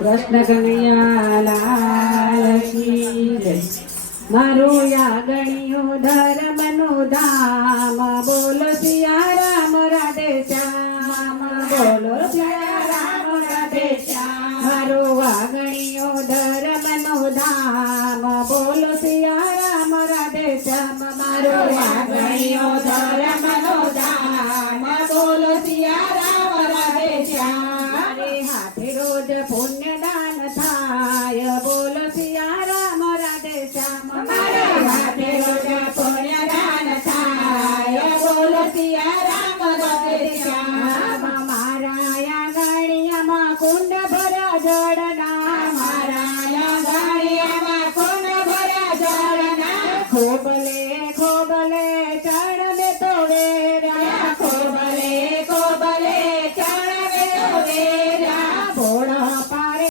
કૃષ્ણ કનૈયા લાલ કી જય. મારું યાગણિયું ધર્મનું ધામ, બોલો સિયારામ રાધે શ્યામ, બોલો સિયારામ રાધે શ્યામ. મારું વાગણિયું ધર્મનું ધામ, બોલો સિયારામ રાધે શ્યામ. મારું વાગણિયું ધર્મનું ધામ, બોલો સિયારામ રાધે શ્યામ. મારે હાથે રોજ પુણ્યદાન થાય, બોલો